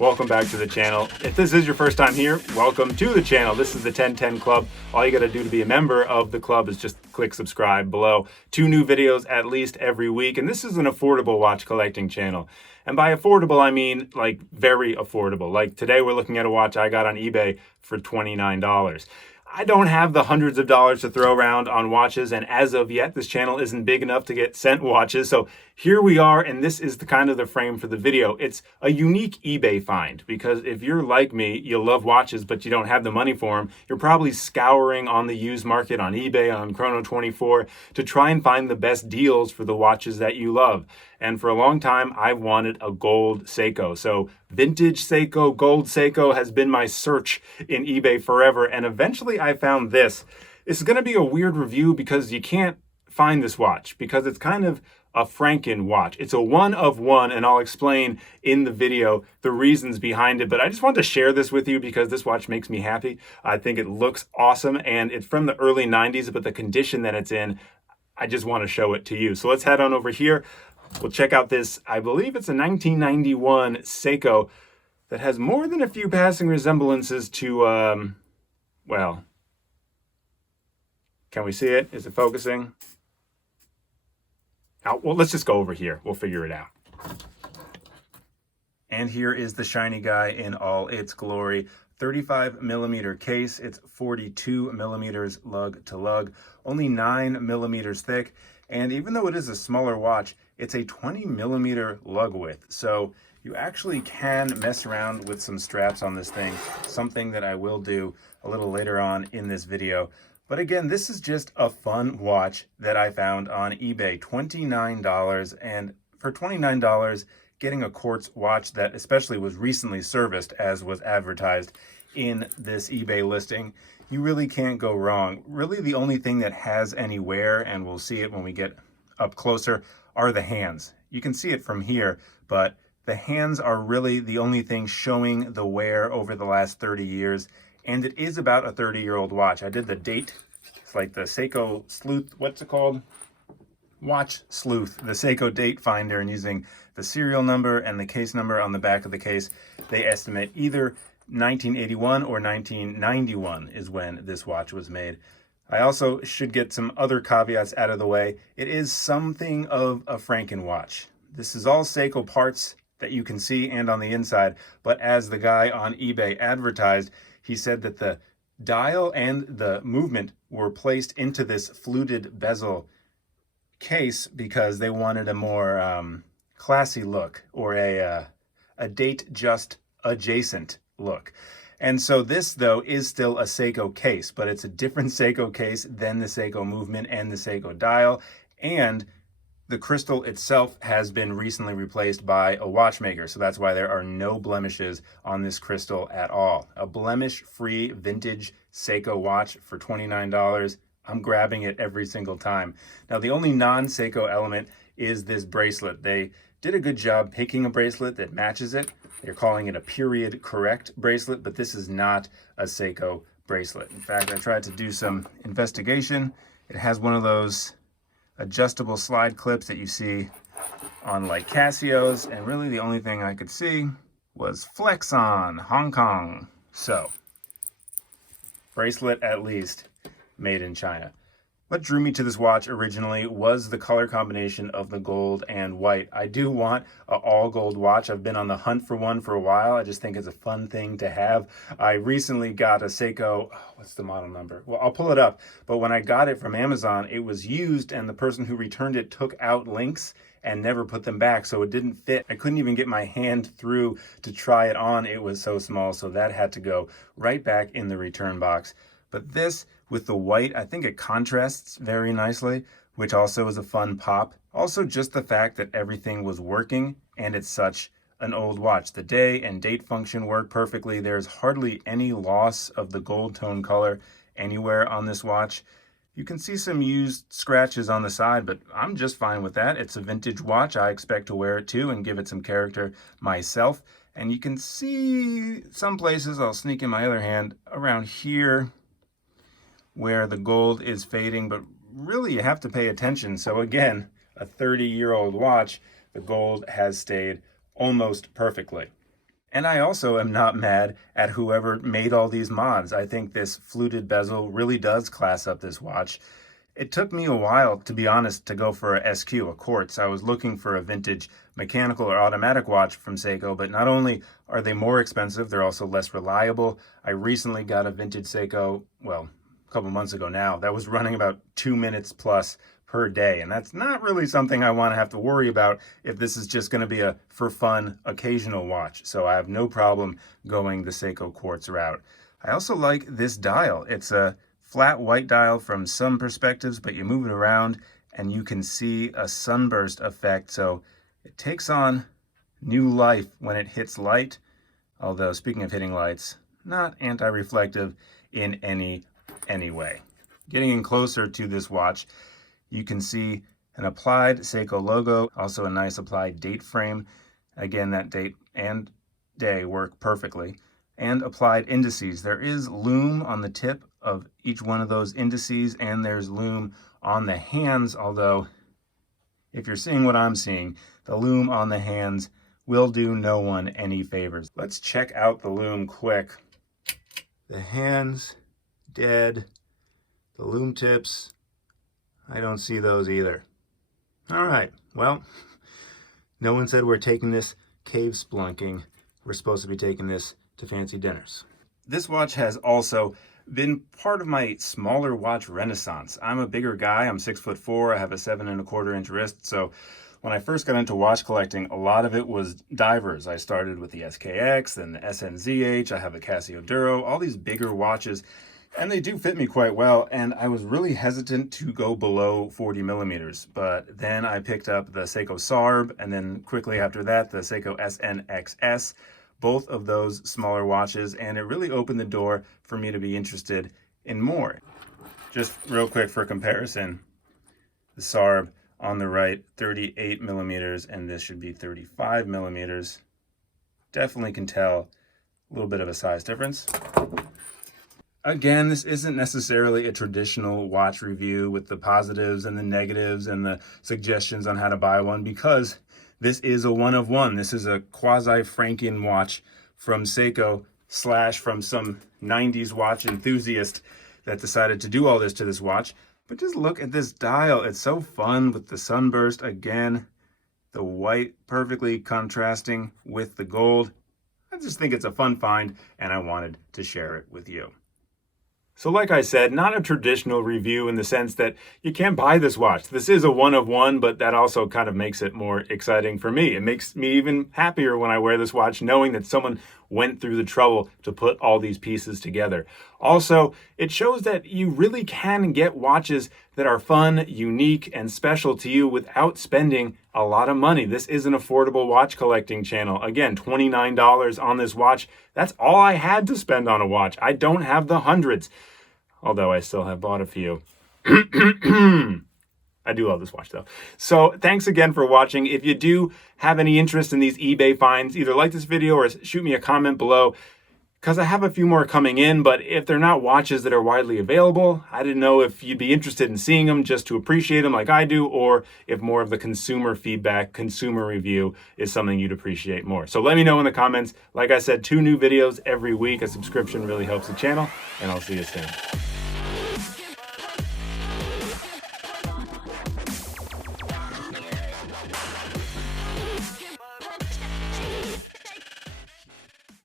welcome back to the channel. If this is your first time here, welcome to the channel. This is the 1010 Club. All you got to do to be a member of the club is just click subscribe below. 2 new videos at least every week, and this is an affordable watch collecting channel. And by affordable, I mean like very affordable. Like today we're looking at a watch I got on eBay for $29. I don't have the hundreds of dollars to throw around on watches, and as of yet, this channel isn't big enough to get sent watches. So here we are, and this is the kind of the frame for the video. It's a unique eBay find, because if you're like me, you love watches, but you don't have the money for them, you're probably scouring on the used market on eBay, on Chrono24, to try and find the best deals for the watches that you love. And for a long time, I've wanted a gold Seiko. So vintage Seiko, gold Seiko has been my search in eBay forever. And eventually I found this. It's going to be a weird review because you can't find this watch because it's kind of a Franken watch. It's a one of one, and I'll explain in the video the reasons behind it. But I just want to share this with you because this watch makes me happy. I think it looks awesome, and it's from the early 90s, but the condition that it's in, I just want to show it to you. So let's head on over here. We'll check out this, I believe it's a 1991 Seiko that has more than a few passing resemblances to, well, can we see it? Is it focusing? Oh, well, let's just go over here. We'll figure it out. And here is the shiny guy in all its glory. 35 millimeter case. It's 42 millimeters lug to lug, only 9 millimeters thick. And even though it is a smaller watch, it's a 20 millimeter lug width. So you actually can mess around with some straps on this thing, something that I will do a little later on in this video. But again, this is just a fun watch that I found on eBay, $29. And for $29, getting a quartz watch that especially was recently serviced, as was advertised in this eBay listing, you really can't go wrong. Really, the only thing that has any wear, and we'll see it when we get up closer, are the hands. You can see it from here, but the hands are really the only thing showing the wear over the last 30 years. And it is about a 30-year-old watch. I did the date. It's like the Seiko Sleuth, what's it called? Watch Sleuth, the Seiko date finder, and using the serial number and the case number on the back of the case, they estimate either 1981 or 1991 is when this watch was made. I also should get some other caveats out of the way. It is something of a Franken watch. This is all Seiko parts that you can see and on the inside, but as the guy on eBay advertised, he said that the dial and the movement were placed into this fluted bezel case because they wanted a more classy look, or a Date Just adjacent look. And so this, though, is still a Seiko case, but it's a different Seiko case than the Seiko movement and the Seiko dial. And the crystal itself has been recently replaced by a watchmaker, so that's why there are no blemishes on this crystal at all. A blemish-free vintage Seiko watch for $29. I'm grabbing it every single time. Now, the only non-Seiko element is this bracelet. They did a good job picking a bracelet that matches it. They're calling it a period correct bracelet, but this is not a Seiko bracelet. In fact, I tried to do some investigation. It has one of those adjustable slide clips that you see on like Casios, and really the only thing I could see was Flex on Hong Kong. So, bracelet at least made in China. What drew me to this watch originally was the color combination of the gold and white. I do want an all gold watch. I've been on the hunt for one for a while. I just think it's a fun thing to have. I recently got a Seiko, what's the model number? Well, I'll pull it up. But when I got it from Amazon, it was used, and the person who returned it took out links and never put them back, so it didn't fit. I couldn't even get my hand through to try it on. It was so small, so that had to go right back in the return box. But this, with the white, I think it contrasts very nicely, which also is a fun pop. Also, just the fact that everything was working, and it's such an old watch. The day and date function work perfectly. There's hardly any loss of the gold tone color anywhere on this watch. You can see some used scratches on the side, but I'm just fine with that. It's a vintage watch. I expect to wear it too and give it some character myself. And you can see some places, I'll sneak in my other hand, around here, where the gold is fading, but really you have to pay attention. So again, a 30-year-old watch, the gold has stayed almost perfectly. And I also am not mad at whoever made all these mods. I think this fluted bezel really does class up this watch. It took me a while, to be honest, to go for a SQ, a quartz. I was looking for a vintage mechanical or automatic watch from Seiko, but not only are they more expensive, they're also less reliable. I recently got a vintage Seiko, well, a couple months ago now, that was running about 2 minutes plus per day. And that's not really something I want to have to worry about if this is just going to be a for fun occasional watch. So I have no problem going the Seiko quartz route. I also like this dial. It's a flat white dial from some perspectives, but you move it around and you can see a sunburst effect. So it takes on new life when it hits light. Although speaking of hitting lights, not anti-reflective in any way. Getting in closer to this watch, you can see an applied Seiko logo, also a nice applied date frame. Again, that date and day work perfectly. And applied indices. There is lume on the tip of each one of those indices, and there's lume on the hands, although if you're seeing what I'm seeing, the lume on the hands will do no one any favors. Let's check out the lume quick. The hands, dead. The lume tips, I don't see those either. All right, well, no one said we're taking this cave splunking. We're supposed to be taking this to fancy dinners. This watch has also been part of my smaller watch renaissance. I'm a bigger guy, I'm 6'4", I have a 7¼ inch wrist, so when I first got into watch collecting, a lot of it was divers. I started with the SKX, then the SNZH, I have the Casio Duro, all these bigger watches, and they do fit me quite well, and I was really hesitant to go below 40 millimeters. But then I picked up the Seiko Sarb, and then quickly after that, the Seiko SNXS, both of those smaller watches, and it really opened the door for me to be interested in more. Just real quick for comparison, the Sarb on the right, 38 millimeters, and this should be 35 millimeters. Definitely can tell a little bit of a size difference. Again, this isn't necessarily a traditional watch review with the positives and the negatives and the suggestions on how to buy one, because this is a one of one. This is a quasi-Franken watch from Seiko / from some 90s watch enthusiast that decided to do all this to this watch. But just look at this dial. It's so fun with the sunburst. Again, the white perfectly contrasting with the gold. I just think it's a fun find, and I wanted to share it with you. So like I said, not a traditional review in the sense that you can't buy this watch. This is a one of one, but that also kind of makes it more exciting for me. It makes me even happier when I wear this watch, knowing that someone went through the trouble to put all these pieces together. Also, it shows that you really can get watches that are fun, unique, and special to you without spending a lot of money. This is an affordable watch collecting channel. Again, $29 on this watch. That's all I had to spend on a watch. I don't have the hundreds, although I still have bought a few. I do love this watch though. So thanks again for watching. If you do have any interest in these eBay finds, either like this video or shoot me a comment below, because I have a few more coming in, but if they're not watches that are widely available, I didn't know if you'd be interested in seeing them just to appreciate them like I do, or if more of the consumer feedback, consumer review is something you'd appreciate more. So let me know in the comments. Like I said, 2 new videos every week. A subscription really helps the channel, and I'll see you soon.